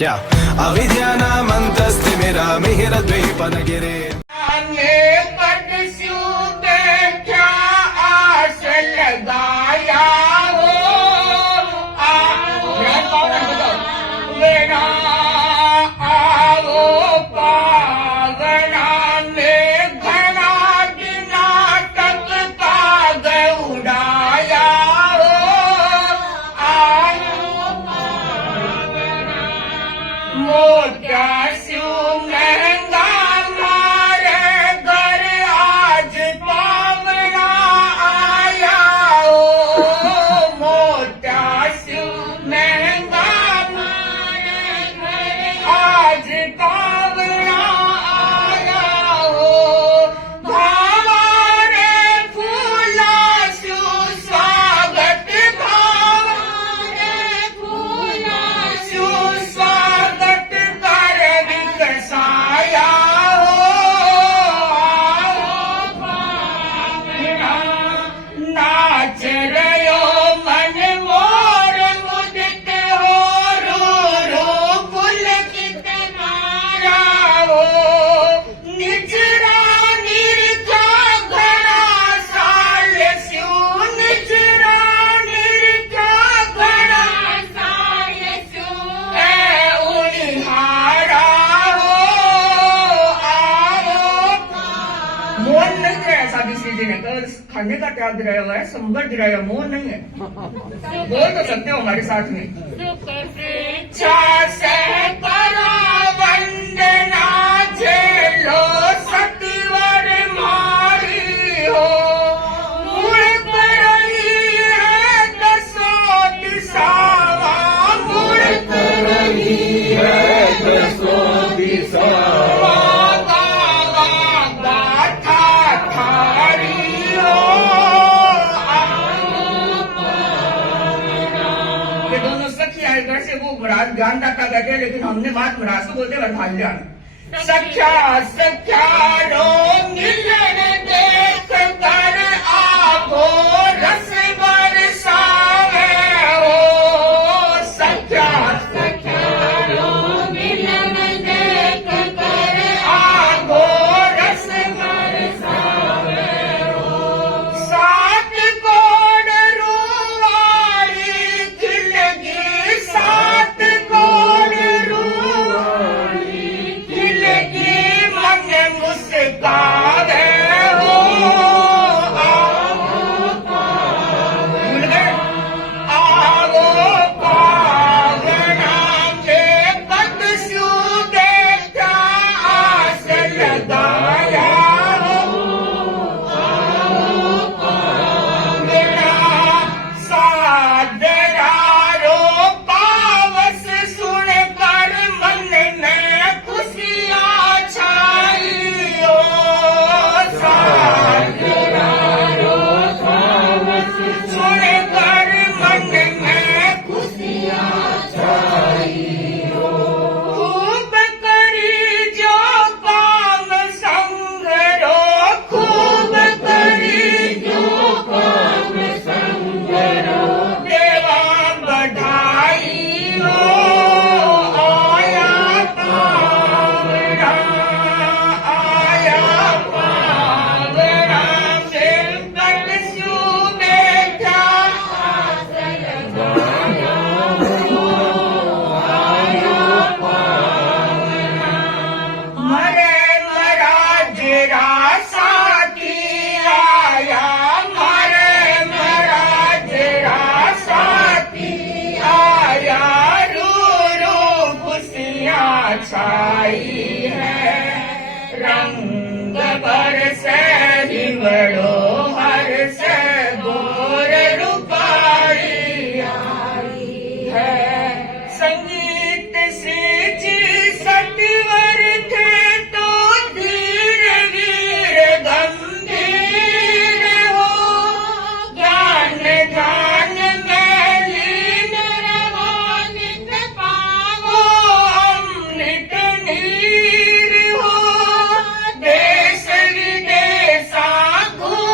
क्या अविद्यानामन्तस्तिमिरामिहिरद्वीपनगिरे खाने का त्याग दिलाया हुआ है, संबर दिलाया, मोह नहीं है। बोल तो सकते हो हमारे साथ में। वंदना झेलो सतीवर मारी हो, मुड़ कर रही है दसों दिशावा, मुड़ कर रही है दसों दिशावा। से वो मुराद ज्ञान दाता कहते हैं, लेकिन हमने बात मुराद को बोलते बरसाल जान। सख्या सख्या रो मिलन देख कर आगो रस बरसावे हो, सख्या सख्या रो मिलन देख कर आगो रस बरसावे हो। सात कोण रूवाड़ी खिलगी, सात कोण रूवाड़ी खिलगी, मन मुस्कावे हो। भूल गए? आवो पावना के बदसू देखा, आस लगाया हो। सादरारो पावस सुन कर मन में खुशियाँ छाई हो। सादरारो पावस सुन कर मन में खुशियाँ छाई हो। खूब करी जो काम संगरो, खूब करी जो काम संगरो, देवा बधाई हो। आया पावना, आया पावना, फिर बरसू देखा, आस लगाया हो। आया पावना, मरे मरा जरा साथी आया, मरे मरा जरा साथी आया, रू रू खुशियाँ छाई है। रंग बरसे हिवड़ो हर से गोर रूपारी आई है। संगीत से जी सतवर थे तो धीर वीर गंभीर हो, ज्ञान ध्यान में लीन रहो, नित पावो अमृत नीर हो। देश विदेशा घूम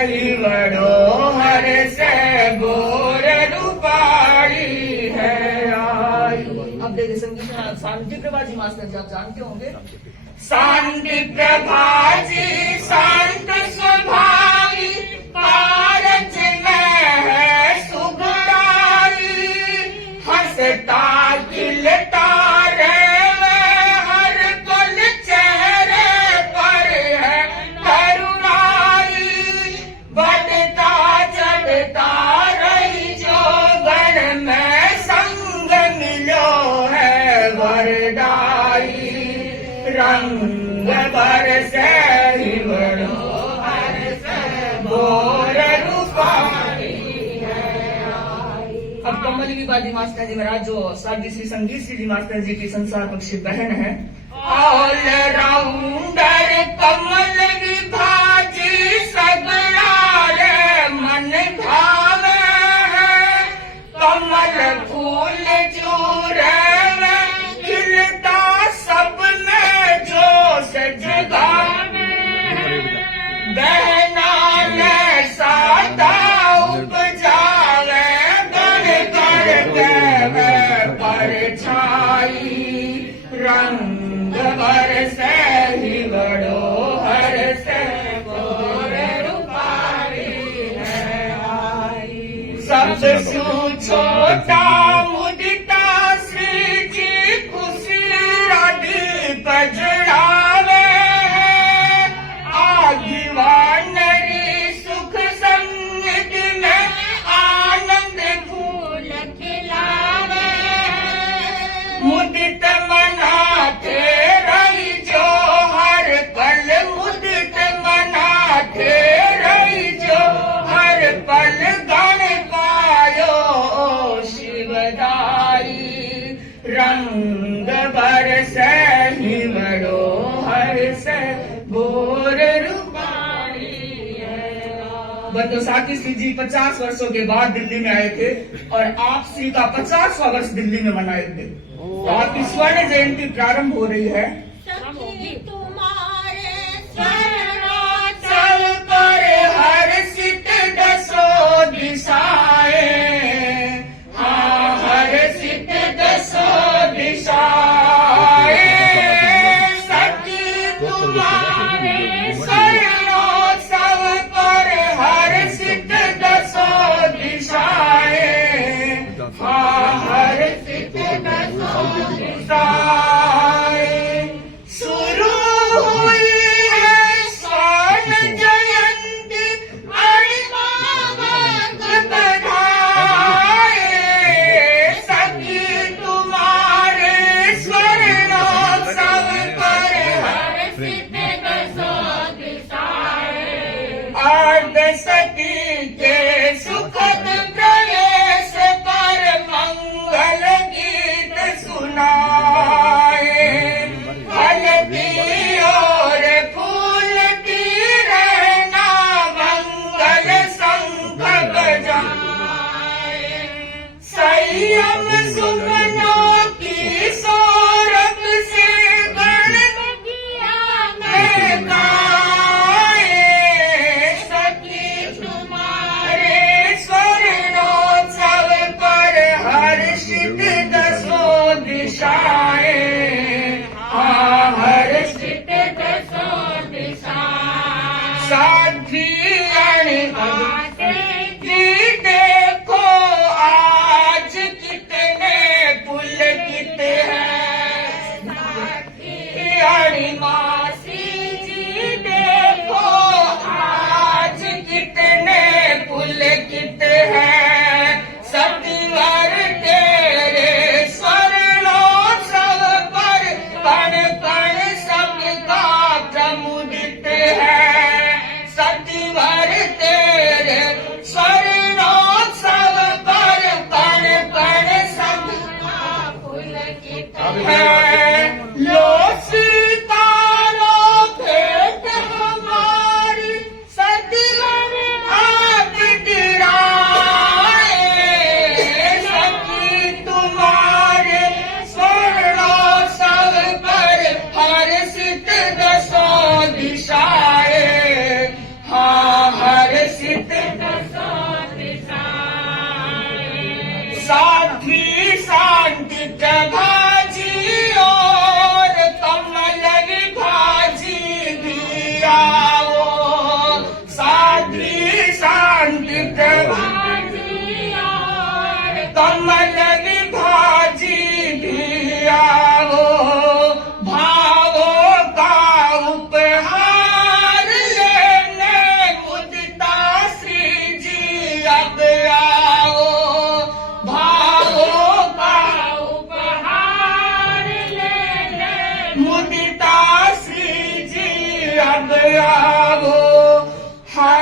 हिवड़ो हर से गोर रूपाली है आई। अब देखिए संगीत शांति प्रभा जी मास्टर जी आप जानते होंगे। शांति प्रभा जी शांत स्वभावी कारज में है सुगड़ाई। हंसता खिलता रंग बरसे हिवड़ो हर से गोर रूपाली है आई। अब कमल की बाजी मास्टर जी महाराज जो सागी श्री संगीत श्री जी मास्टर जी की संसार पक्षी बहन है। ऑल राउंडर कमल विभाजी सगड़ा रे मन भावे है। कमल फूल चूरे बहना ने सादा उपजावे गण करके परछाई। रंग बरसे हिवड़ो हर से गोर रूपाली है आई। सबसे छोटा मुदिता श्री जी खुशी राधी पजड़ावे। आगिवानरी सुख संगति में आनंद फूल खिलावे। मुदित मनाते रही जो हर पल मुदित मनाते रही जो हर पल गण पायो शिवदाई। रंग बरसे हिवड़ो हर से गोर बंधु साथी श्री जी 50 वर्षों के बाद दिल्ली में आए थे और आप श्री का 50वां वर्ष दिल्ली में मनाए थे। तो आपकी स्वर्ण जयंती प्रारंभ हो रही है। तुम्हारे चल पर हर्षित दसो दिशाएं। हाँ हर्षित दसो दिशाएं। सखी तुम्हारे शरणोत्सव पर हर्षित दसो दिशाएं। हाँ हर्षित दसो दिशाएं। शुरू हुई है स्वर्ण जयंती अणिमावत बधाई। सखी तुम्हारे स्वर्णोत्सव पर हर्षित दसो दिशाएं। अर्ध सती के सुखद प्रवेश पर मंगल गीत सुनाए। हल्दी और फूल की रहना मंगल शंख बजाए। संयम सुमनों की सौरभ से गणपतिया में गाए। सखी तुम्हारे स्वर्णोत्सव पर हर्षित दसो दिशा।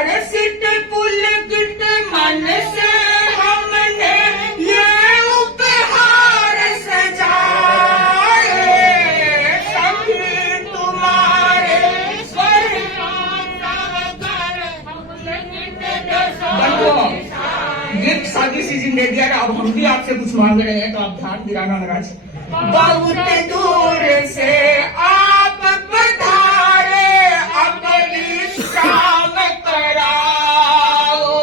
हर्षित पुलकित मन से हमने ये उपहार सजाए, सभी तुम्हारे गिफ्ट सागी सीजन दे दिया। अब हम भी आपसे कुछ मांग रहे हैं तो आप ध्यान दिलाना महाराज। बहुत दूर से आप पधारे, अपनी शाम कराओ।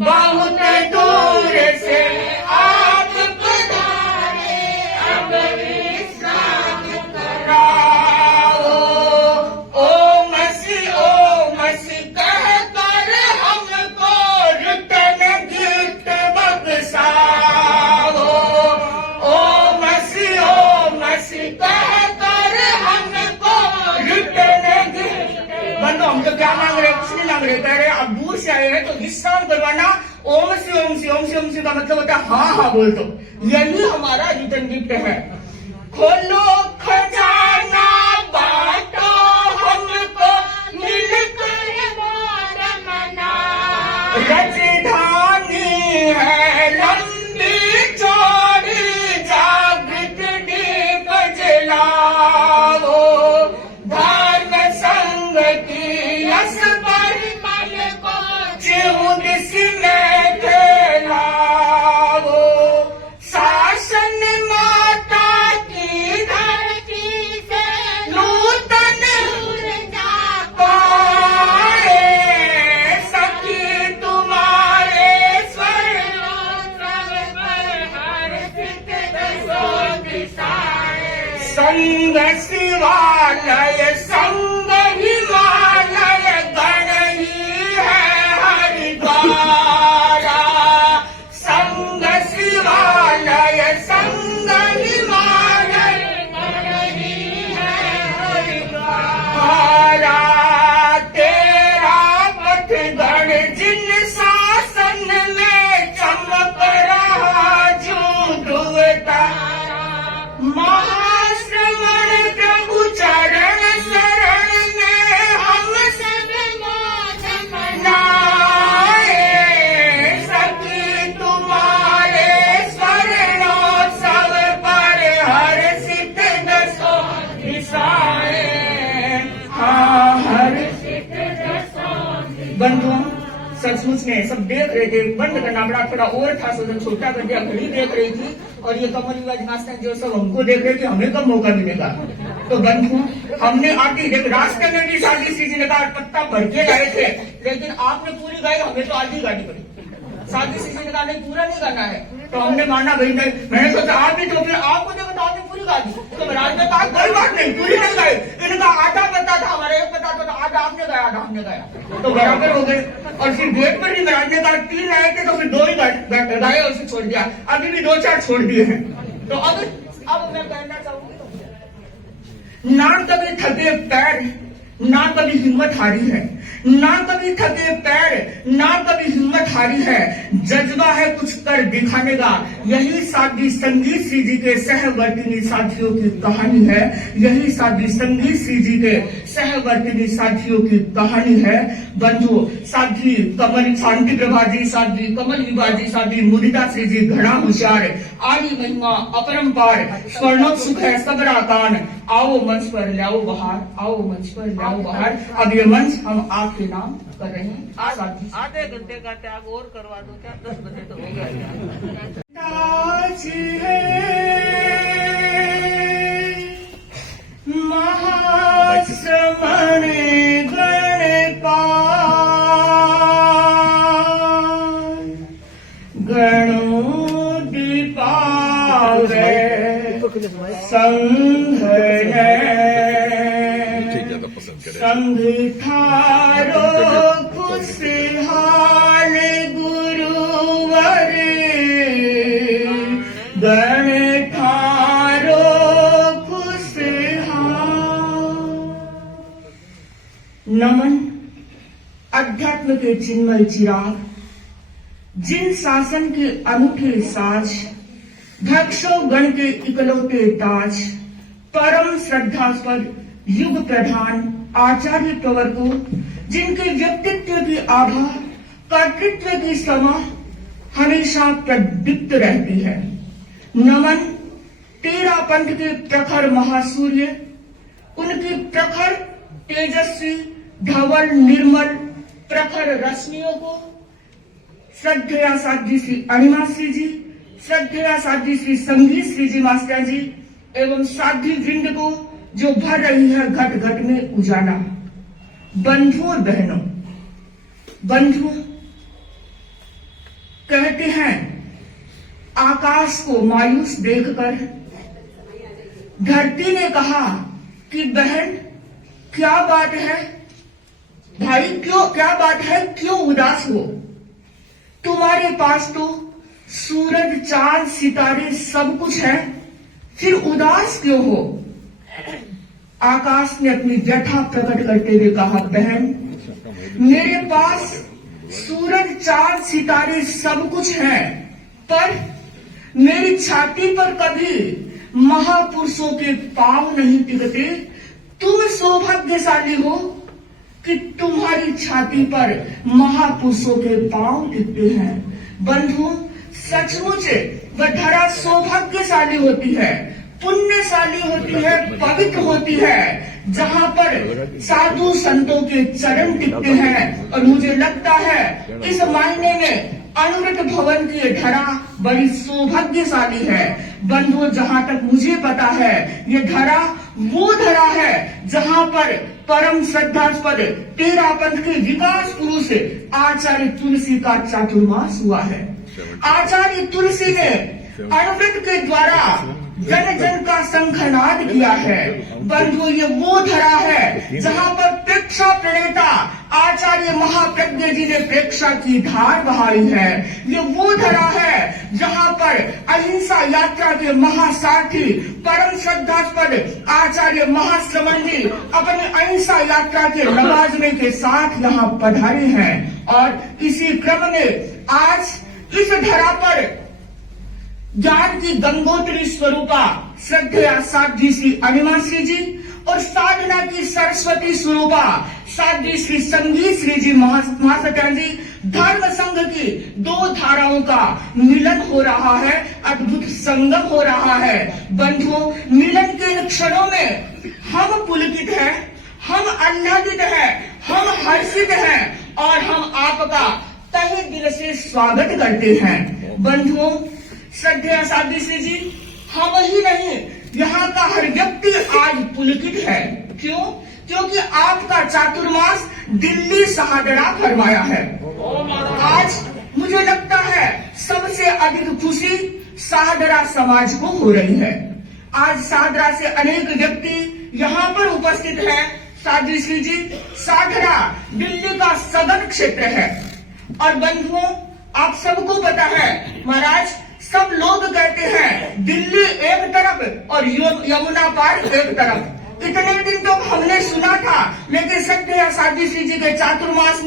बहुत दूर से आप पधारे, अपनी शाम कराओ। ओ मसी कहकर हमको रिटर्न गिफ्ट बख्शाओ। ओ मसी कहकर हमको रिटर्न गिफ्ट। बंदो हम तो क्या मांग रहे, कुछ नहीं मांग रहे, कह रहे अब दूर से आए हैं तो विश्राम करवाना। ओम सी ओम सी ओम सी ओम सी का मतलब होता है हाँ हाँ बोल दो, यही हमारा रिटर्न गिफ्ट है। खोलो खजाना बांटो हमको मिलकर मोर मना। राजधानी है लंबी चौड़ी, जागृत दीप जलाओ। धर्म संग की यश परिमल को ज्योतिष में फैलाओ। शासन माता की धरती से नूतन ऊर्जा पाए, सखी तुम्हारे स्वर्णोत्सव पर हर्षित दसों दिशाएं। संग शिवालय संग हिमालय, गण ही है हरिद्वारा। संग शिवालय संग हिमालय, गण ही है हरिद्वारा। तेरा पथगढ़ जिन शासन में चमक रहा जो ध्रुव तारा। महाश्रमण प्रभु चरण शरण में हम सब मौज मनाए, सखी तुम्हारे स्वर्णोत्सव पर हर्षित दसों दिशाएं। हाँ हर्षित दसों। बंधुओं सचमुच में सब देख रहे थे, बंद करना पड़ा, थोड़ा और था सोचा छोटा कर दिया। घड़ी देख रही थी और ये कमल विवाज मास्टर जो सब हमको देख रहे थे, हमें कब मौका मिलेगा। तो बंधु हमने आधी देख, रास्ते में भी शादी सीजन का पत्ता भर के लाए थे, लेकिन आपने पूरी गाई, हमें तो आधी गाड़ी पड़ी। शादी सीजन का नहीं पूरा नहीं करना है तो हमने माना भाई नहीं। मैंने सोचा आप भी तो फिर आपको देखो तो आपने पूरी गा दी। तो महाराज ने कहा कोई बात नहीं, पूरी नहीं गाई। इनका आधा पता था, हमारा एक पता था, आधा आपने गाया आधा हमने गाया, तो बराबर हो गए। और फिर गेट पर भी महाराज ने कहा 3 लाए थे तो फिर 2 ही गाए और उसे छोड़ दिया। अभी भी 2-4 छोड़ दिए हैं। तो अब मैं कहना चाहूंगी, ना कभी थके पैर, ना कभी हिम्मत हारी है, ना कभी थके पैर, ना कभी हिम्मत हारी है। जज्बा है कुछ कर दिखाने का, यही साथी संगीत श्री जी के सहवर्तिनी साथियों की कहानी है। यही साथी संगीत श्री जी के सहवर्तिनी साथियों की कहानी है। बंधु साथी कमल शांति प्रभा जी, साथी कमल विभा जी, साथी मुदिता श्री जी घड़ा होशियार, आली महिमा अपरंपार, स्वर्णोत्सुक है सबरा कान। आओ मंच पर लाओ बहार, आओ मंच पर लाओ बहार। अब ये मंच हम आपके नाम कर रहे हैं। आधे घंटे का त्याग और करवा दो क्या, 10 बजे तो हो गया। महाश्रमण गणपाल, गणों दीपावे संघ संघ थारो खुशहाल गुरुवर, गण थारो खुशहाल। नमन अध्यात्म के चिन्मय चिराग, जिन शासन के अनूठे साज, धक्षो गण के इकलौते ताज, परम श्रद्धास्पद युग प्रधान आचार्य प्रवर को जिनके व्यक्तित्व की आभा, कर्तृत्व की समा हमेशा प्रदीप्त रहती है। नमन तेरा पंथ के प्रखर महासूर्य, उनकी प्रखर तेजस्वी धवल निर्मल प्रखर रश्मियों को श्रद्धेया साध्वी श्री अणिमा श्री जी, श्रद्धेया साध्वी श्री संगीत श्री जी मास्टर जी एवं साध्वी वृंद को जो भर रही है घट घट में उजाला। बंधुओं और बहनों, बंधुओं कहते हैं आकाश को मायूस देखकर धरती ने कहा कि बहन क्या बात है भाई, क्यों क्या बात है, क्यों उदास हो? तुम्हारे पास तो सूरज चांद सितारे सब कुछ है, फिर उदास क्यों हो? आकाश ने अपनी व्यथा प्रकट करते हुए कहा, बहन मेरे पास सूरज चांद सितारे सब कुछ है, पर मेरी छाती पर कभी महापुरुषों के पांव नहीं टिकते। तुम सौभाग्यशाली हो कि तुम्हारी छाती पर महापुरुषों के पांव टिकते हैं। बंधु सचमुच वह धरा सौभाग्यशाली होती है, पुण्यशाली होती है, पवित्र होती है, जहां पर साधु संतों के चरण टिकते हैं। और मुझे लगता है इस मायने में अनुव्रत भवन की धरा बड़ी सौभाग्यशाली है। बंधुओं जहां तक मुझे पता है ये धरा वो धरा है जहां पर परम श्रद्धास्पद तेरा पंथ के विकास पुरुष आचार्य तुलसी का चातुर्मास हुआ है। आचार्य तुलसी ने अनुव्रत के द्वारा जन जन का शंखनाद किया है। बंधु ये वो धरा है जहां पर प्रेक्षा प्रणेता आचार्य महाप्रज्ञ जी ने प्रेक्षा की धार बहाई है। ये वो धरा है जहां पर अहिंसा यात्रा के महासारथी परम श्रद्धास्पद आचार्य महाश्रवण जी अपने अहिंसा यात्रा के नवाजने के साथ यहाँ पधारे हैं। और इसी क्रम में आज इस धरा पर ज्ञान की गंगोत्री स्वरूपा श्रद्धेया साध्वी श्री अणिमा श्री जी और साधना की सरस्वती स्वरूपा साध्वी श्री संगीत श्री जी महासत्यान जी, धर्म संघ की दो धाराओं का मिलन हो रहा है, अद्भुत संगम हो रहा है। बंधुओं मिलन के इन क्षणों में हम पुलकित हैं, हम आह्लादित हैं, हम हर्षित हैं और हम आपका तहे दिल से स्वागत करते हैं। बंधुओं श्रद्धेया साध्वी श्री जी, हम ही नहीं यहाँ का हर व्यक्ति आज पुलकित है। क्यों? क्योंकि आपका चातुर्मास दिल्ली शहादरा फरमाया है। आज मुझे लगता है सबसे अधिक खुशी शहादरा समाज को हो रही है। आज शहादरा से अनेक व्यक्ति यहाँ पर उपस्थित हैं। साध्वी श्री जी, शहादरा दिल्ली का सघन क्षेत्र है और बंधुओं आप सबको पता है महाराज, सब लोग कहते हैं दिल्ली एक तरफ और यमुना पार एक तरफ। इतने दिन तो हमने सुना था, लेकिन श्रद्धेया साध्वी श्री जी के चातुर्मास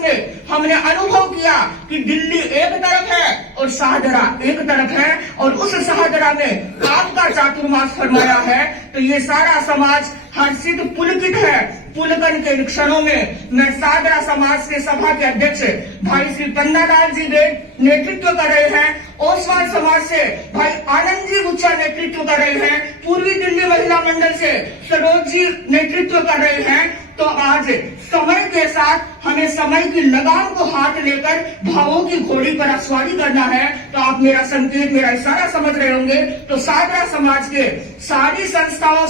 में हमने अनुभव किया कि दिल्ली एक तरफ है और शहादरा एक तरफ है। और उस शहादरा में आपका चातुर्मास फरमाया है तो ये सारा समाज हर्षित पुलकित है। पुलकन के क्षणों में मैं शहादरा समाज के सभा के अध्यक्ष भाई श्री पन्नालाल जी नेतृत्व कर रहे हैं। ओसवाल समाज से भाई आनंद जी गुच्छा नेतृत्व कर रहे हैं। पूर्वी दिल्ली महिला मंडल से सरोज जी नेतृत्व कर रहे हैं। तो आज समय के साथ हमें समय की लगाम को हाथ लेकर भावों की घोड़ी पर सवारी करना है। तो आप मेरा संकेत, मेरा इशारा समझ रहे होंगे। तो शहादरा समाज के सारी संस्थाओं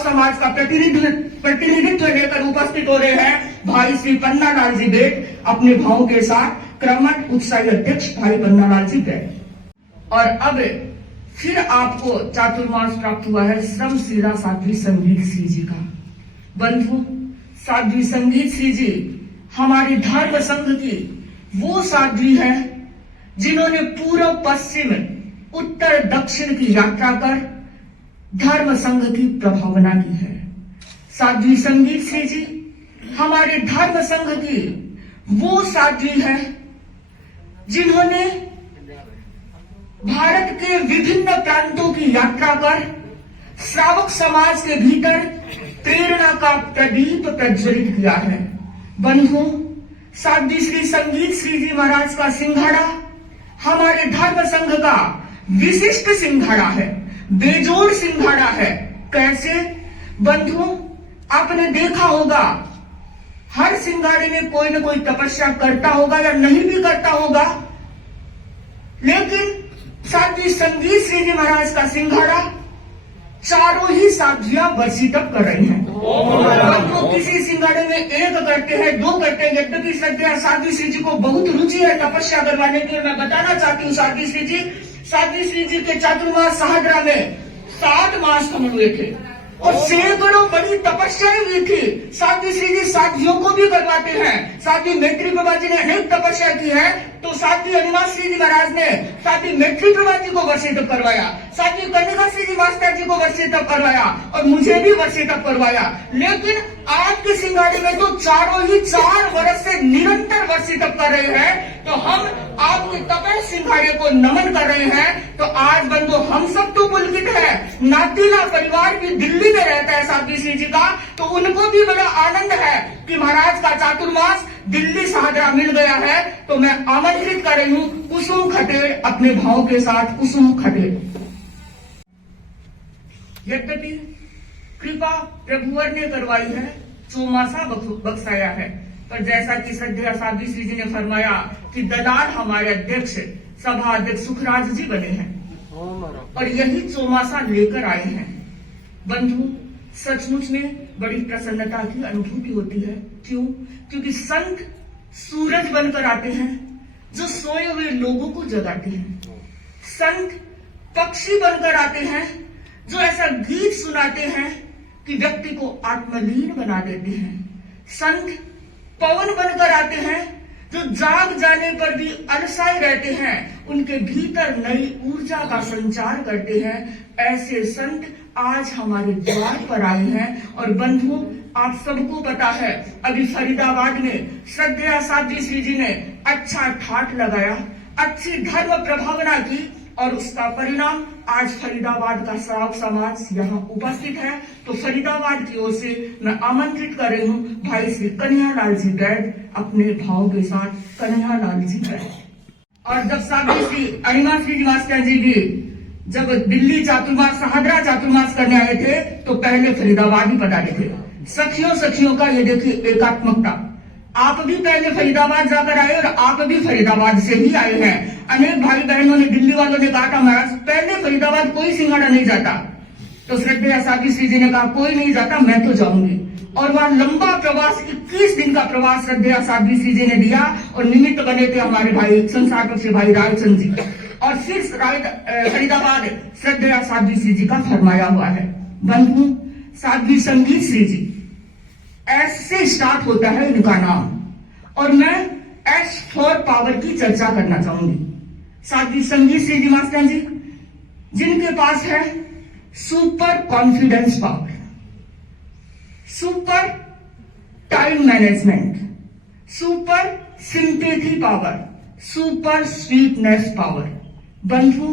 समाज का प्रतिनिधित्व लेकर उपस्थित हो रहे हैं भाई श्री पन्नालाल जी बेट अपने भावों के साथ क्रमश उत्साही अध्यक्ष भाई पन्नालाल जी बेट। और अब फिर आपको चातुर्मास प्राप्त हुआ है श्रम श्रीरा साध्वी संगीत श्री जी का। बंधु साध्वी संगीत श्री जी हमारे धर्म संघ की वो साध्वी है जिन्होंने पूर्व पश्चिम उत्तर दक्षिण की यात्रा कर धर्म संघ की प्रभावना की है। साध्वी संगीत श्री जी हमारे धर्म संघ की वो साध्वी है जिन्होंने भारत के विभिन्न प्रांतों की यात्रा कर श्रावक समाज के भीतर प्रेरणा का प्रदीप प्रज्वलित किया है। बंधुओं, साध्वी श्री संगीत श्री जी महाराज का सिंघाड़ा हमारे धर्म संघ का विशिष्ट सिंघाड़ा है, बेजोड़ सिंघाड़ा है। कैसे? बंधुओं, आपने देखा होगा हर सिंघाड़े में कोई न कोई तपस्या करता होगा या नहीं भी करता होगा, लेकिन साध्वी संगीत श्री जी महाराज का सिंघाड़ा चारों ही साध्वियां वर्षी तप कर रही हैं। वो किसी सिंघाड़े में एक करते हैं, दो करते हैं, यद्यपि श्रद्धा साध्वी श्री जी को बहुत रुचि है तपस्या करवाने की। मैं बताना चाहती हूँ साध्वी श्री जी के चातुर्मास साहद्रा में 7 मास कम हुए थे और सैकड़ों बड़ी तपस्याएं हुई थी। साध्वी श्री जी साध्वियों को भी करवाते हैं। साध्वी मैत्री प्रभा जी ने अनेक तपस्या की है, तो साध्वी अनिमा श्री जी महाराज ने साध्वी मैत्री प्रभा जी को वर्षी तप करवाया, साध्वी कन्या श्री जी मास्टर जी को वर्षी तप करवाया और मुझे भी वर्षी तप करवाया। लेकिन आज के सिंघाड़े में तो चारों ही 4 वर्ष से निरंतर वर्षी तप कर रहे हैं, तो हम आपके तपन सिंघाड़े को नमन कर रहे हैं। तो आज बंधु हम सब तो पुलकित है, नातीला परिवार भी दिल्ली में रहता है साध्वी श्री जी का, तो उनको भी बड़ा आनंद है कि महाराज का चातुर्मास दिल्ली साहद्रा मिल गया है। तो मैं आमंत्रित कर रही हूँ कुसुम खटेड़ अपने भाव के साथ कुसुम खटेड़। यद्यपि कृपा प्रभुवर ने करवाई है, चौमासा बख्शाया है, पर जैसा कि श्रद्धेय साध्वी श्री जी ने फरमाया कि दलाल हमारे अध्यक्ष सभा अध्यक्ष सुखराज जी बने हैं और यही चौमासा लेकर आए हैं। बंधु, सचमुच में बड़ी प्रसन्नता की अनुभूति होती है। क्यों? क्योंकि संत सूरज बनकर आते हैं जो सोए हुए लोगों को जगाते हैं। संत पक्षी बनकर आते हैं जो ऐसा गीत सुनाते हैं कि व्यक्ति को आत्मलीन बना देते हैं। संत पवन बनकर आते हैं जो जाग जाने पर भी अलसाए रहते हैं, उनके भीतर नई ऊर्जा का संचार करते हैं। ऐसे संत आज हमारे द्वार पर आए हैं। और बंधुओं, आप सबको पता है अभी फरीदाबाद में श्रद्धेय साध्वी श्री जी ने अच्छा ठाठ लगाया, अच्छी धर्म प्रभावना की और उसका परिणाम आज फरीदाबाद का श्रावक समाज यहाँ उपस्थित है। तो फरीदाबाद की ओर से मैं आमंत्रित कर रही हूँ भाई श्री कन्हैयालाल जी बैद अपने भाव के साथ। कन्हैयालाल जी बैद। और जब साध्वी श्री अनिमा श्री मास्टर जी भी जब दिल्ली चातुर्मास साहद्रा चातुर्मास करने आए थे तो पहले फरीदाबाद ही पधारे थे। सखियों का ये देखिए एकात्मकता। आप भी पहले फरीदाबाद जाकर आए और आप भी फरीदाबाद से ही आए हैं। अनेक भाई बहनों ने, दिल्ली वालों ने कहा था महाराज पहले फरीदाबाद कोई सिंघाड़ा नहीं जाता, तो श्रद्धेय साध्वी श्री जी ने कहा कोई नहीं जाता, मैं तो जाऊंगी। और वहां लंबा प्रवास, 21 दिन का प्रवास श्रद्धेय साध्वी श्री जी ने दिया और निमित्त बने थे हमारे भाई संस्थापक श्री भाई रायचंद जी। और फिर फरीदाबाद श्रद्धेय साध्वी श्री जी का फरमाया हुआ है। बंधु, साध्वी संगीत श्री जी एस से स्टार्ट होता है इनका नाम, और मैं एस फॉर पावर की चर्चा करना चाहूंगी। साध्वी संगीत श्री जी मास्टर जी जिनके पास है super confidence power, super time management, super sympathy power, super sweetness power. बंधु,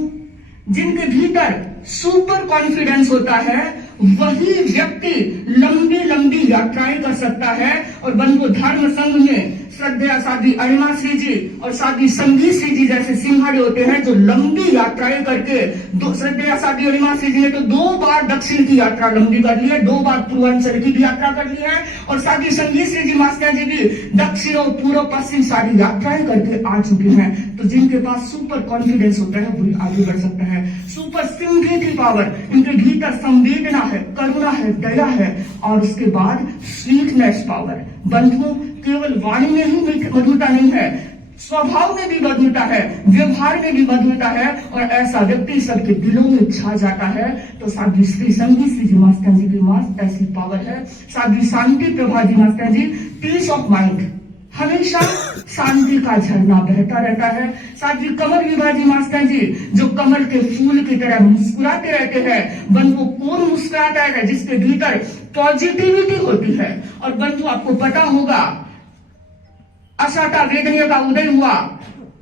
जिनके भीतर सुपर कॉन्फिडेंस होता है वही व्यक्ति लंबी लंबी यात्राएं कर सकता है। और बंधु, धर्म संघ में श्रद्धेय साध्वी अनिमा श्री जी और साध्वी संगीत श्री जी जैसे सिंघाड़े होते हैं जो लंबी यात्राएं करके, श्रद्धेय साध्वी अनिमा श्री जी ने तो 2 बार दक्षिण की यात्रा लंबी कर ली है, 2 बार पूर्वांचल की भी यात्रा कर ली है, और साध्वी संगीत श्री जी मास्टर जी भी दक्षिण और पूर्व पश्चिम सारी यात्राएं करके आ चुके हैं। तो जिनके पास सुपर कॉन्फिडेंस होता है वही आगे बढ़ सकता है। सुपर सिंपैथी पावर, इनके भीतर संवेदना है, करुणा है, दया है, और उसके बाद स्वीटनेस पावर। बंधुओं, केवल वाणी में ही मधुरता नहीं है, स्वभाव में भी मधुरता है, व्यवहार में भी मधुरता है, और ऐसा व्यक्ति सबके दिलों में छा जाता है। तो साध्वी श्री संगीत श्री जी मास्टर जी के पास ऐसी पावर है। Sadhvi Shanti Prabha ji master ji peace of mind, हमेशा शांति का झरना बहता रहता है। साध्वी कमल विभा जी मास्टर जी जो कमल के फूल की तरह मुस्कुराते रहते हैं। बंधु, कौन मुस्कुराता है? जिसके भीतर पॉजिटिविटी होती है। और बंधु, आपको पता होगा असाटा वेदनीय का उदय हुआ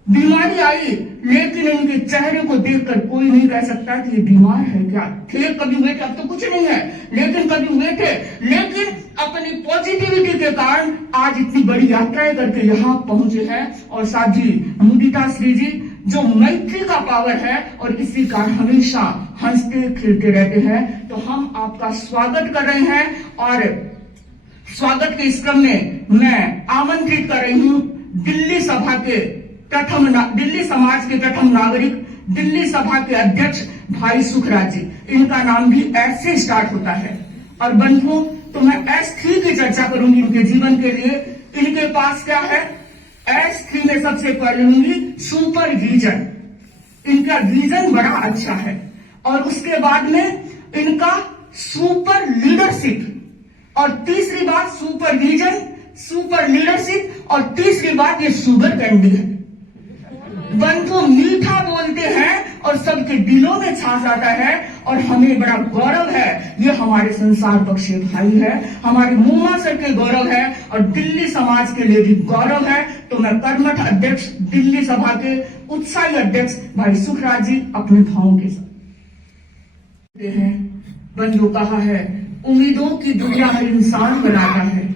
बीमारी आई, लेकिन इनके चेहरे को देखकर कोई नहीं कह सकता कि ये बीमार है क्या। थे कभी हुए थे, अब तो कुछ नहीं है, लेकिन कभी हुए थे। लेकिन अपनी पॉजिटिविटी के कारण आज इतनी बड़ी यात्राएं करके यहाँ पहुंचे हैं। और साथ ही मुदिता श्री जी जो मैत्री का पावर है और इसी कारण हमेशा हंसते खेलते रहते हैं, तो हम आपका स्वागत कर रहे हैं। और स्वागत के इस क्रम में मैं आमंत्रित कर रही हूँ दिल्ली समाज के प्रथम नागरिक, दिल्ली सभा के अध्यक्ष भाई सुखराज जी। इनका नाम भी ऐसे स्टार्ट होता है। और बंधुओं, तो मैं S3 की चर्चा करूंगी इनके जीवन के लिए। इनके पास क्या है, S3 में सबसे पहले लूंगी सुपर विजन। इनका विजन बड़ा अच्छा है। और उसके बाद में इनका सुपर लीडरशिप, और तीसरी बात सुपर विजन, सुपर लीडरशिप, और तीसरी बात ये शुगर कैंडी है। बंधु मीठा बोलते हैं और सबके दिलों में छा जाता है। और हमें बड़ा गौरव है, ये हमारे संसार बख्शे भाई है, हमारे मुम्मा सर के गौरव है और दिल्ली समाज के लिए भी गौरव है। तो मैं कर्मठ अध्यक्ष, दिल्ली सभा के उत्साही अध्यक्ष भाई सुखराज जी अपने भावों के साथ हैं। बंधु कहा है, उम्मीदों की दुनिया हर इंसान बनाता है,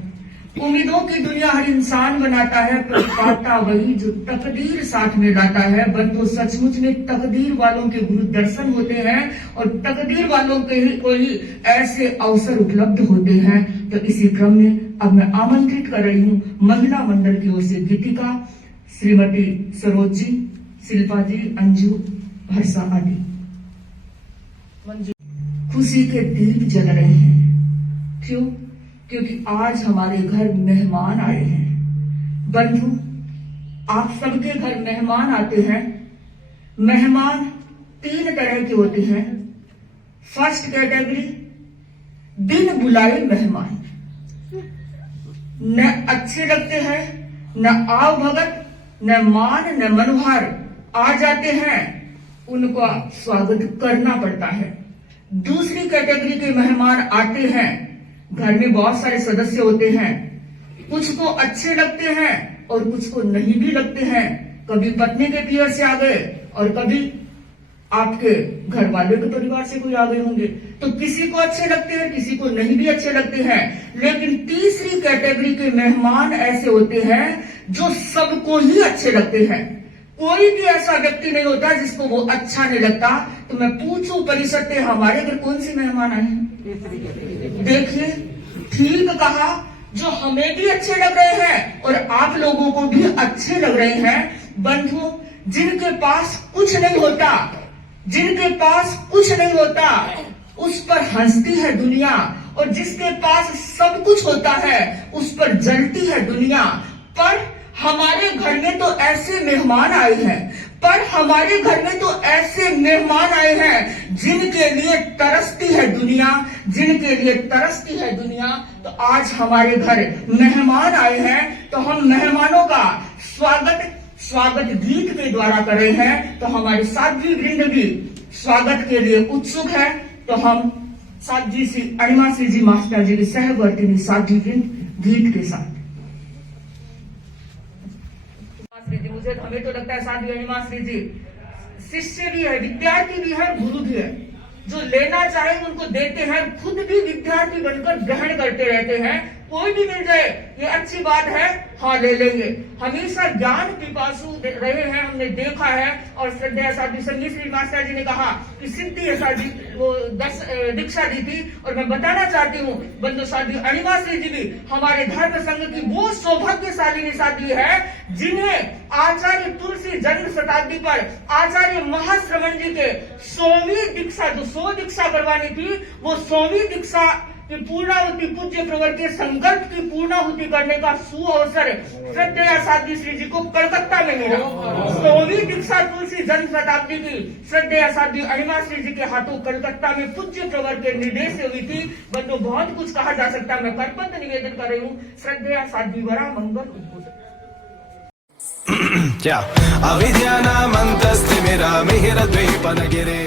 उम्मीदों की दुनिया हर इंसान बनाता है, पर पाता वही जो तकदीर साथ में लाता है। बंधु सचमुच में तकदीर वालों के गुरु दर्शन होते हैं और तकदीर वालों के को ही ऐसे अवसर उपलब्ध होते हैं। तो इसी क्रम में अब मैं आमंत्रित कर रही हूँ महिला मंडल की ओर से गीतिका श्रीमती सरोज जी, शिल्पा जी, अंजू, हर्षा आदि। खुशी के दीप जल रहे हैं। क्यों? क्योंकि आज हमारे घर मेहमान आए हैं। बंधु, आप सबके घर मेहमान आते हैं। मेहमान 3 तरह के होते हैं। फर्स्ट कैटेगरी, बिन बुलाए मेहमान, न अच्छे लगते हैं, न आव भगत, न मान, न मनोहर, आ जाते हैं, उनका स्वागत करना पड़ता है। दूसरी कैटेगरी के मेहमान आते हैं, घर में बहुत सारे सदस्य होते हैं, कुछ को अच्छे लगते हैं और कुछ को नहीं भी लगते हैं। कभी पत्नी के पियर से आ गए और कभी आपके घर वाले के परिवार से कोई आ गए होंगे। तो किसी को अच्छे लगते हैं, किसी को नहीं भी अच्छे लगते हैं। लेकिन तीसरी कैटेगरी के मेहमान ऐसे होते हैं जो सबको ही अच्छे लगते हैं। कोई भी ऐसा व्यक्ति नहीं होता जिसको वो अच्छा नहीं लगता। तो मैं पूछूं परिषद से, हमारे घर कौन सी मेहमान आए हैं? देखिए, ठीक कहा, जो हमें भी अच्छे लग रहे हैं और आप लोगों को भी अच्छे लग रहे हैं। बंधु, जिनके पास कुछ नहीं होता, जिनके पास कुछ नहीं होता, उस पर हंसती है दुनिया, और जिसके पास सब कुछ होता है उस पर जलती है दुनिया। पर हमारे घर में तो ऐसे मेहमान आए हैं, पर हमारे घर में तो ऐसे मेहमान आए हैं जिनके लिए तरसती है दुनिया, जिनके लिए तरसती है दुनिया। तो आज हमारे घर मेहमान आए हैं, तो हम मेहमानों का स्वागत गीत के द्वारा कर रहे हैं। तो हमारे साध्वी वृंद भी स्वागत के लिए उत्सुक है। तो हम साध्वी श्री अणिमा श्री जी मास्टर जी की सहवर्तिनी साध्वी वृंद गीत के साथ। मुझे हमें तो लगता है साध्वी अणिमा श्री जी शिष्य भी है, विद्यार्थी भी है, गुरु भी है। जो लेना चाहे उनको देते हैं, खुद भी विद्यार्थी बनकर ग्रहण करते रहते हैं। कोई भी मिल जाए ये अच्छी बात है, हाँ ले लेंगे। हमेशा ज्ञान पिपासु रहे हैं, हमने देखा है। और श्रद्धेय साध्वी संगीत श्री मास्टर जी ने कहा कि सिद्धि साध्वी वो 10 दीक्षा दी थी। और मैं बताना चाहती हूँ, बंधु साध्वी अणिमा श्री जी भी हमारे धर्म संघ की वो सौभाग्यशाली साध्वी है जिन्हें आचार्य तुलसी जन्म शताब्दी पर आचार्य महाश्रवण जी के 100वीं दीक्षा, जो 100 दीक्षा करवानी थी, वो 100वीं दीक्षा की पूर्णाहुति, पूज्य प्रवर के संकल्प की पूर्णाहुति करने का सुअवसर श्रद्धेय साध्वी श्री जी को कलकत्ता में मिला। 100वीं दीक्षा तुलसी जन्म शताब्दी की श्रद्धेय साध्वी अणिमा श्री जी के हाथों कलकत्ता में पूज्य प्रवर के निर्देश से हुई थी। बंधु, बहुत कुछ कहा जा सकता है, मैं करपत्र निवेदन कर रही हूँ। श्रद्धेय साध्वी वरा मंगल उद्बोधन। क्या अविद्यानामन्तस्तिमिरमिहिरद्वीपनगिरे